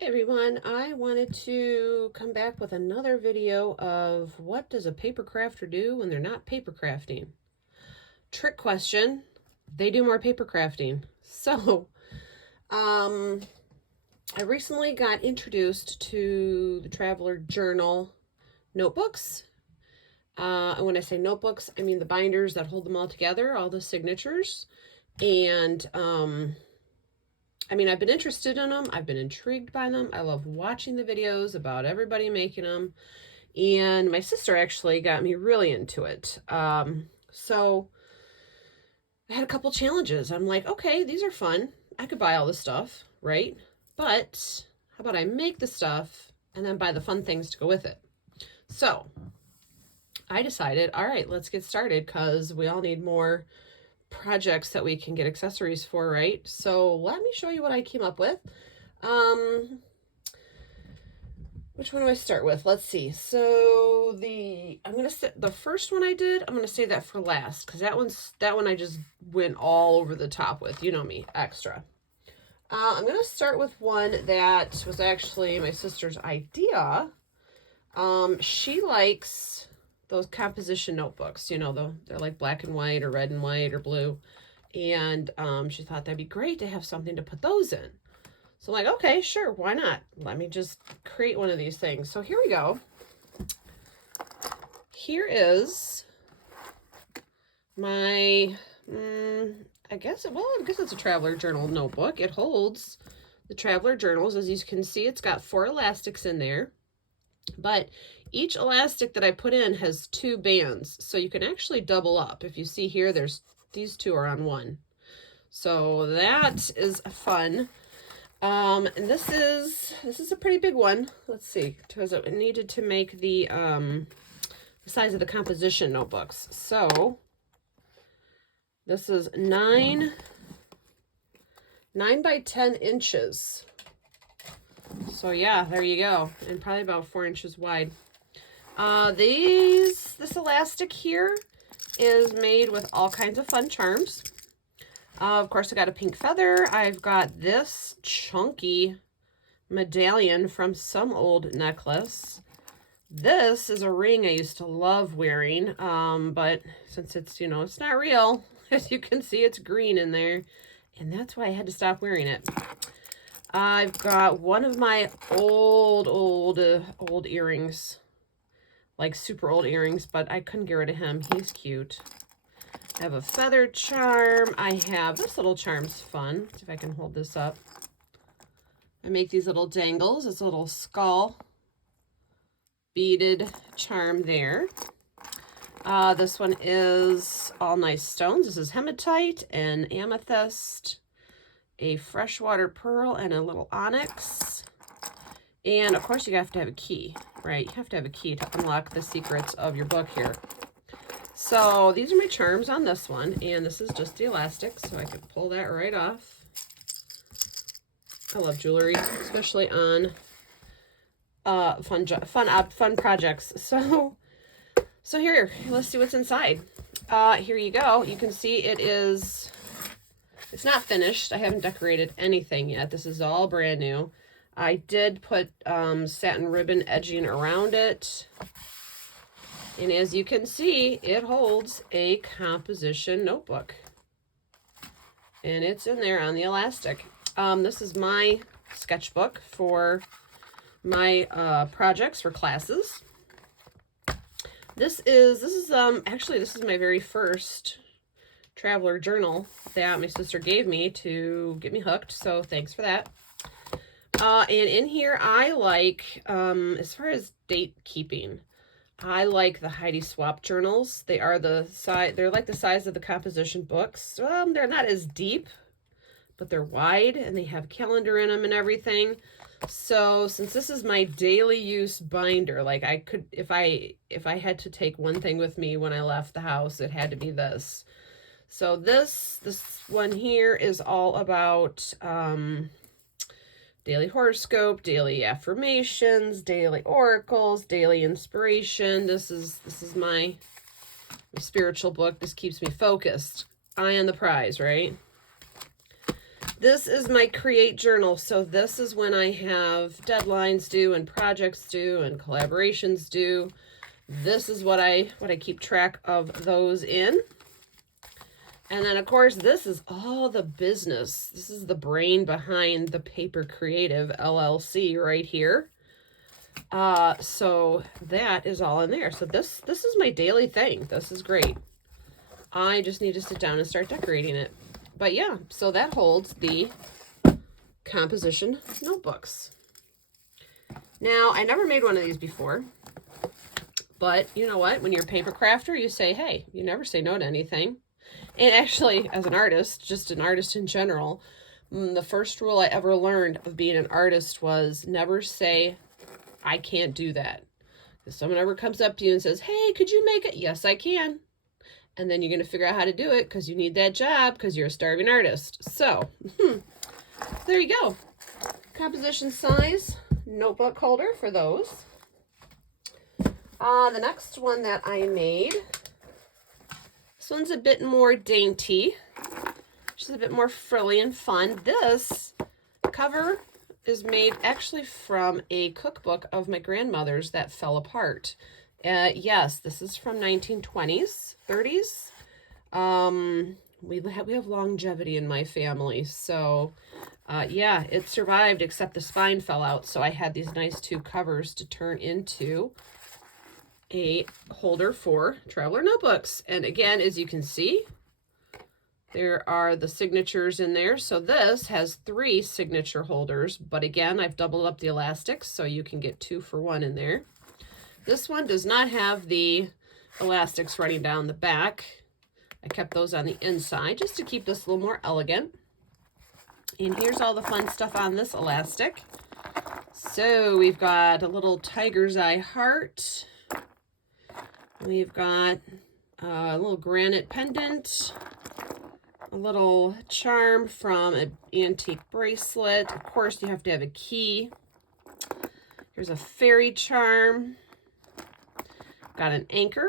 Hey everyone, I wanted to come back with another video of what does a paper crafter do when they're not paper crafting? Trick question, they do more paper crafting. So, I recently got introduced to the Traveler Journal notebooks. And when I say notebooks, I mean the binders that hold them all together, all the signatures. And I've been interested in them. I've been intrigued by them. I love watching the videos about everybody making them. And my sister actually got me really into it. So I had a couple challenges. I'm like, okay, these are fun. I could buy all this stuff, right? But how about I make the stuff and then buy the fun things to go with it? So I decided, all right, let's get started because we all need more projects that we can get accessories for, right? So let me show you what I came up with. Which one do I start with? Let's see. So the first one I did, I'm gonna save that for last because that one I just went all over the top with. You know me, extra. I'm gonna start with one that was actually my sister's idea. She likes those composition notebooks. They're like black and white or red and white or blue, and she thought that'd be great to have something to put those in. So I'm like, okay, sure, why not? Let me just create one of these things. So here we go. Here is my, I guess it's a Traveler Journal notebook. It holds the Traveler Journals. As you can see, it's got 4 elastics in there. But each elastic that I put in has 2 bands. So you can actually double up. If you see here, these 2 are on one. So that is fun. And this is a pretty big one. Let's see, because it needed to make the size of the composition notebooks. So this is 9 by 10 inches. So yeah, there you go, and probably about 4 inches wide. This elastic here is made with all kinds of fun charms. Of course, I got a pink feather. I've got this chunky medallion from some old necklace. This is a ring I used to love wearing, but since it's not real, as you can see, it's green in there, and that's why I had to stop wearing it. I've got one of my old earrings, like super old earrings, but I couldn't get rid of him. He's cute. I have a feather charm. I have this little charm's fun. Let's see if I can hold this up. I make these little dangles. It's a little skull beaded charm there. This one is all nice stones. This is hematite and amethyst, a freshwater pearl, and a little onyx. And of course you have to have a key, right? You have to have a key to unlock the secrets of your book here. So these are my charms on this one, and this is just the elastic, so I can pull that right off. I love jewelry, especially on fun projects. So here, let's see what's inside. Here you go. You can see it's not finished. I haven't decorated anything yet. This is all brand new. I did put satin ribbon edging around it. And as you can see, it holds a composition notebook. And it's in there on the elastic. This is my sketchbook for my projects for classes. This is my very first Traveler Journal that my sister gave me to get me hooked, so thanks for that. And in here I like, as far as date keeping, I like the Heidi Swapp journals. They're like the size of the composition books. They're not as deep, but they're wide, and they have calendar in them and everything. So since this is my daily use binder, like I could, if I had to take one thing with me when I left the house, it had to be this. So this one here is all about daily horoscope, daily affirmations, daily oracles, daily inspiration. This is my spiritual book. This keeps me focused. Eye on the prize, right? This is my Create journal. So this is when I have deadlines due and projects due and collaborations due. This is what I keep track of those in. And then, of course, this is all the business. This is the brain behind the Paper Creative LLC right here. So that is all in there. So this is my daily thing. This is great. I just need to sit down and start decorating it. But yeah, so that holds the composition notebooks. Now, I never made one of these before. But you know what? When you're a paper crafter, you say, hey, you never say no to anything. And actually, as an artist, just an artist in general, the first rule I ever learned of being an artist was never say, I can't do that. If someone ever comes up to you and says, hey, could you make it? Yes, I can. And then you're going to figure out how to do it because you need that job because you're a starving artist. So, there you go. Composition size notebook holder for those. The next one that I made, this one's a bit more dainty. She's a bit more frilly and fun. This cover is made actually from a cookbook of my grandmother's that fell apart. Yes, this is from 1920s, 30s. We have longevity in my family, so yeah, it survived except the spine fell out. So I had these nice two covers to turn into a holder for traveler notebooks. And again, as you can see, there are the signatures in there. So this has 3 signature holders, but again, I've doubled up the elastics so you can get 2 for 1 in there. This one does not have the elastics running down the back. I kept those on the inside just to keep this a little more elegant. And here's all the fun stuff on this elastic. So we've got a little tiger's eye heart. We've got a little granite pendant, a little charm from an antique bracelet. Of course, you have to have a key. Here's a fairy charm. Got an anchor,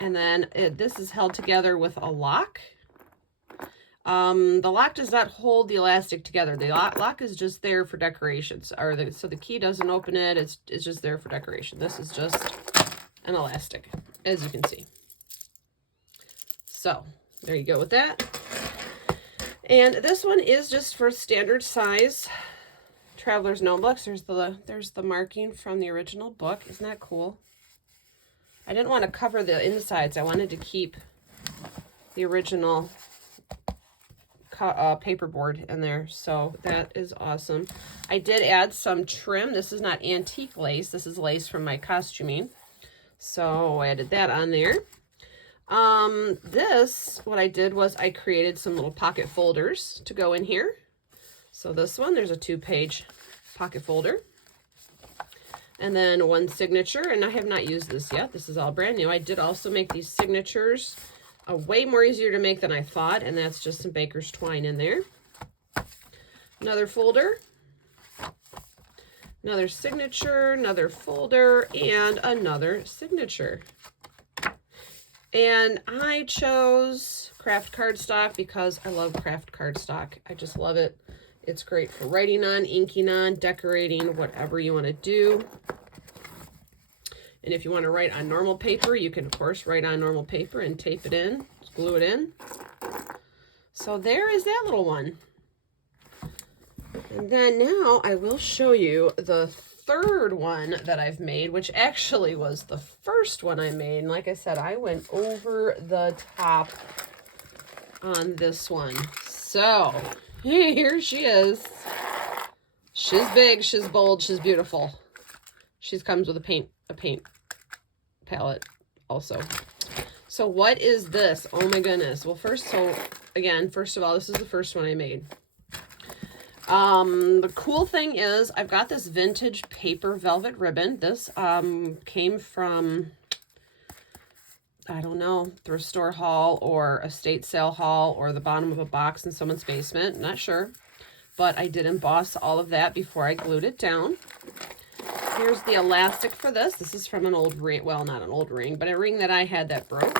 and then this is held together with a lock. The lock does not hold the elastic together. The lock is just there for decorations, so the key doesn't open it. It's just there for decoration. This is just an elastic, as you can see. So there you go with that. And this one is just for standard size traveler's notebooks. There's the marking from the original book. Isn't that cool? I didn't want to cover the insides. I wanted to keep the original paperboard in there. So that is awesome. I did add some trim. This is not antique lace. This is lace from my costuming. So I added that on there. What I did was I created some little pocket folders to go in here. So this one, there's a 2-page pocket folder. And then 1 signature, and I have not used this yet. This is all brand new. I did also make these signatures way more easier to make than I thought, and that's just some baker's twine in there. Another folder. Another signature, another folder, and another signature. And I chose craft cardstock because I love craft cardstock. I just love it. It's great for writing on, inking on, decorating, whatever you want to do. And if you want to write on normal paper, you can, of course, write on normal paper and tape it in, glue it in. So there is that little one. And then now I will show you the third one that I've made, which actually was the first one I made. And like I said, I went over the top on this one. So here she is. She's big, she's bold, she's beautiful. She comes with a paint palette also. So what is this? Oh my goodness. Well, first of all, this is the first one I made. The cool thing is I've got this vintage paper velvet ribbon. This came from, I don't know, thrift store haul or estate sale haul or the bottom of a box in someone's basement. Not sure. But I did emboss all of that before I glued it down. Here's the elastic for this. This is from an old ring. Well, not an old ring, but a ring that I had that broke.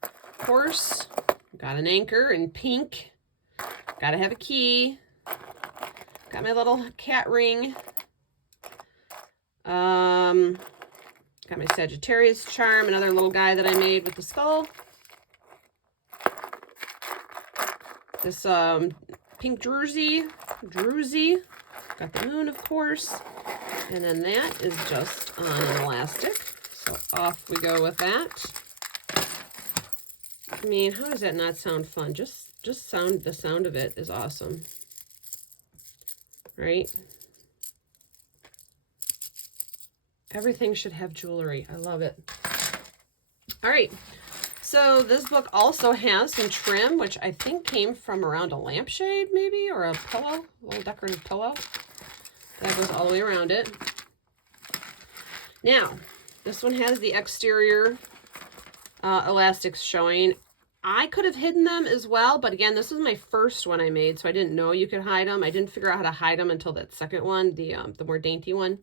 Of course, got an anchor in pink. Gotta have a key. Got my little cat ring. Got my Sagittarius charm, another little guy that I made with the skull. This pink Druzy. Got the moon, of course. And then that is just on an elastic. So off we go with that. I mean, how does that not sound fun? Just the sound of it is awesome. Right? Everything should have jewelry. I love it. All right. So this book also has some trim, which I think came from around a lampshade maybe, or a pillow, a little decorative pillow. That goes all the way around it. Now, this one has the exterior elastics showing. I could have hidden them as well, but again, this is my first one I made, so I didn't know you could hide them. I didn't figure out how to hide them until that second one, the more dainty one.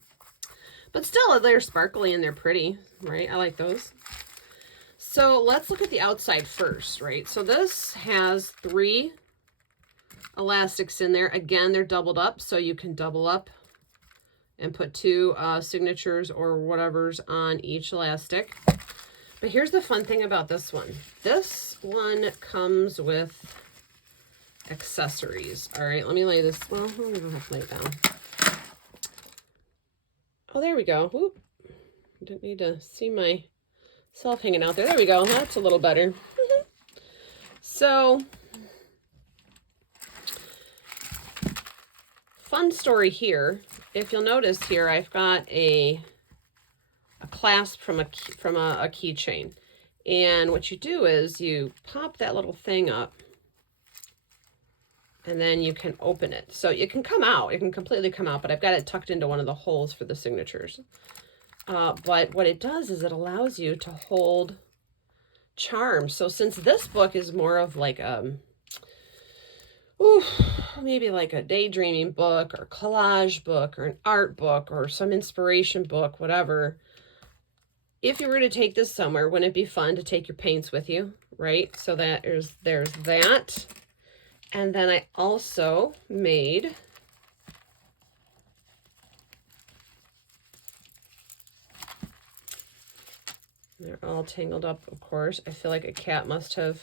But still, they're sparkly and they're pretty, right? I like those. So let's look at the outside first, right? So this has 3 elastics in there. Again, they're doubled up, so you can double up and put 2 signatures or whatever's on each elastic. But here's the fun thing about this one. This one comes with accessories. All right, let me lay this. Well, I don't even have to lay it down. Oh, there we go. Whoop. Didn't need to see myself hanging out there. There we go. That's a little better. So, fun story here. If you'll notice here, I've got a clasp from a keychain. And what you do is you pop that little thing up and then you can open it. So it can come out, it can completely come out, but I've got it tucked into one of the holes for the signatures. But what it does is it allows you to hold charms. So since this book is more of like maybe like a daydreaming book or collage book or an art book or some inspiration book, whatever, if you were to take this somewhere, wouldn't it be fun to take your paints with you, right? So that there's that. And then I also made they're all tangled up, of course. I feel like a cat must have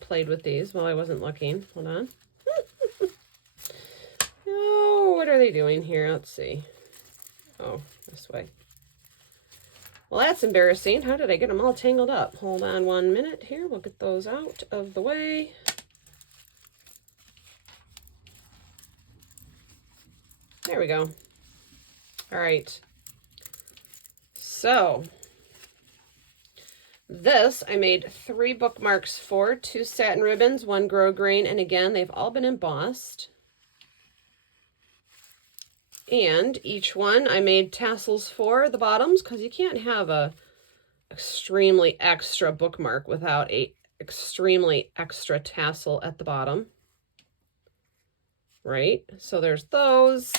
played with these while I wasn't looking. Hold on. Oh, what are they doing here? Let's see. Oh, this way. Well, that's embarrassing. How did I get them all tangled up? Hold on 1 minute here. We'll get those out of the way. There we go. All right. So this I made 3 bookmarks for, 2 satin ribbons, 1 grosgrain, and again, they've all been embossed. And each one I made tassels for the bottoms, because you can't have a extremely extra bookmark without a extremely extra tassel at the bottom. Right? So there's those.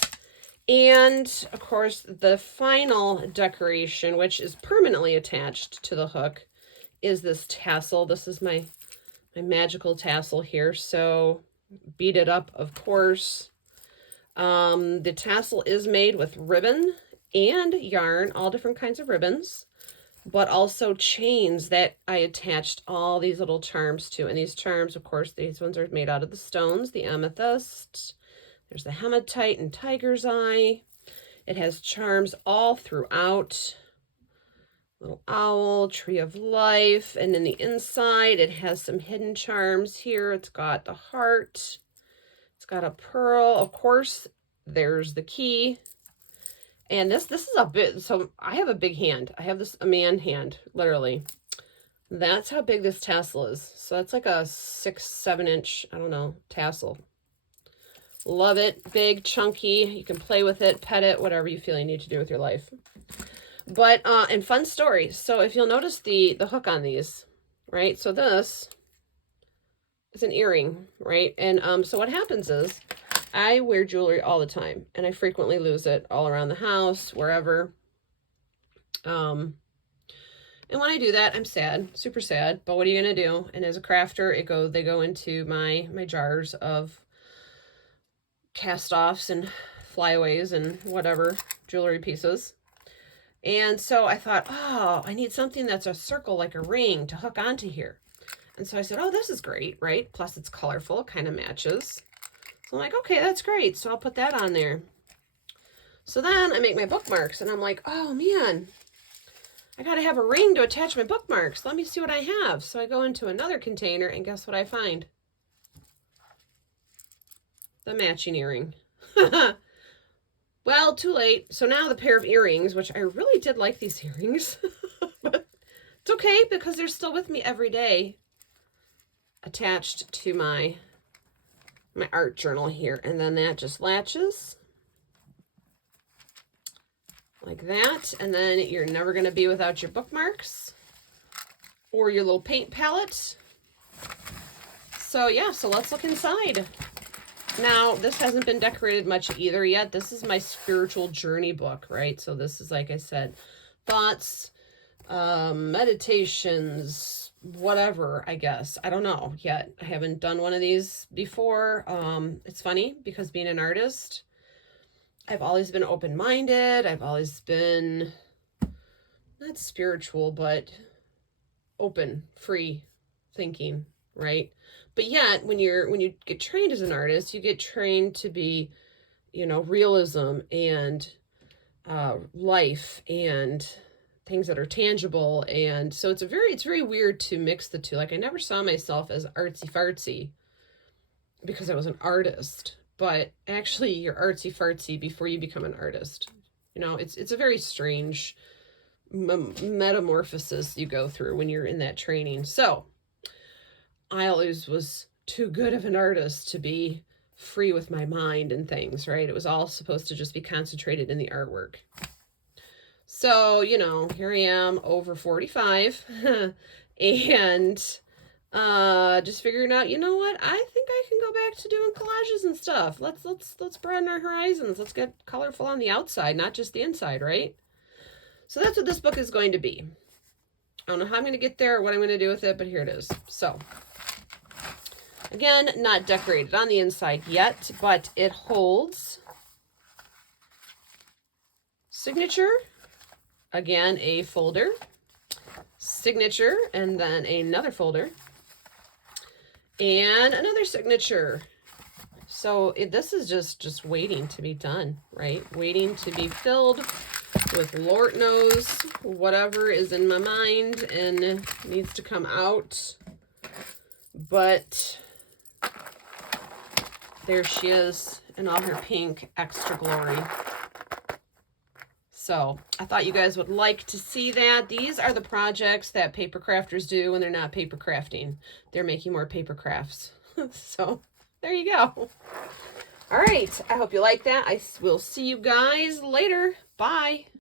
And of course, the final decoration, which is permanently attached to the hook, is this tassel. This is my magical tassel here. So beat it up, of course. The tassel is made with ribbon and yarn, all different kinds of ribbons, but also chains that I attached all these little charms to. And these charms, of course, these ones are made out of the stones, the amethyst. There's the hematite and tiger's eye. It has charms all throughout. Little owl, tree of life. And in the inside, it has some hidden charms here. It's got the heart. It's got a pearl. Of course, there's the key. And this is a bit, so I have a big hand. I have a man hand, literally. That's how big this tassel is. So it's like a 6-7 inch, I don't know, tassel. Love it. Big, chunky. You can play with it, pet it, whatever you feel you need to do with your life. But, and fun story. So if you'll notice the hook on these, right? So this is an earring, right? And so what happens is I wear jewelry all the time and I frequently lose it all around the house, wherever. And when I do that, I'm sad, super sad, but what are you going to do? And as a crafter, they go into my jars of cast-offs and flyaways and whatever jewelry pieces. And so I thought, oh, I need something that's a circle, like a ring, to hook onto here. And so I said, oh, this is great, right? Plus it's colorful, kind of matches. So I'm like, okay, that's great. So I'll put that on there. So then I make my bookmarks, and I'm like, oh man, I gotta have a ring to attach my bookmarks. Let me see what I have. So I go into another container, and guess what I find? The matching earring. Well, too late. So now the pair of earrings, which I really did like these earrings, but it's okay because they're still with me every day, attached to my art journal here. And then that just latches like that. And then you're never going to be without your bookmarks or your little paint palette. So yeah, so let's look inside. Now, this hasn't been decorated much either yet. This is my spiritual journey book, right? So this is, like I said, thoughts, meditations, whatever, I guess. I don't know yet. I haven't done one of these before. It's funny because being an artist, I've always been open-minded. I've always been not spiritual, but open, free thinking, right? But yet, when you get trained as an artist, you get trained to be, you know, realism and life and things that are tangible. And so it's very weird to mix the two. Like, I never saw myself as artsy fartsy because I was an artist. But actually, you're artsy fartsy before you become an artist. You know, it's a very strange metamorphosis you go through when you're in that training. So I always was too good of an artist to be free with my mind and things, right? It was all supposed to just be concentrated in the artwork. So, you know, here I am, over 45, and just figuring out, you know what? I think I can go back to doing collages and stuff. Let's broaden our horizons. Let's get colorful on the outside, not just the inside, right? So that's what this book is going to be. I don't know how I'm going to get there or what I'm going to do with it, but here it is. So, again, not decorated on the inside yet, but it holds signature, again, a folder, signature, and then another and another signature. So this is just waiting to be done, right? Waiting to be filled with Lord knows whatever is in my mind and needs to come out. But there she is in all her pink extra glory. So I thought you guys would like to see that. These are the projects that paper crafters do when they're not paper crafting. They're making more paper crafts. So there you go. All right. I hope you like that. I will see you guys later. Bye.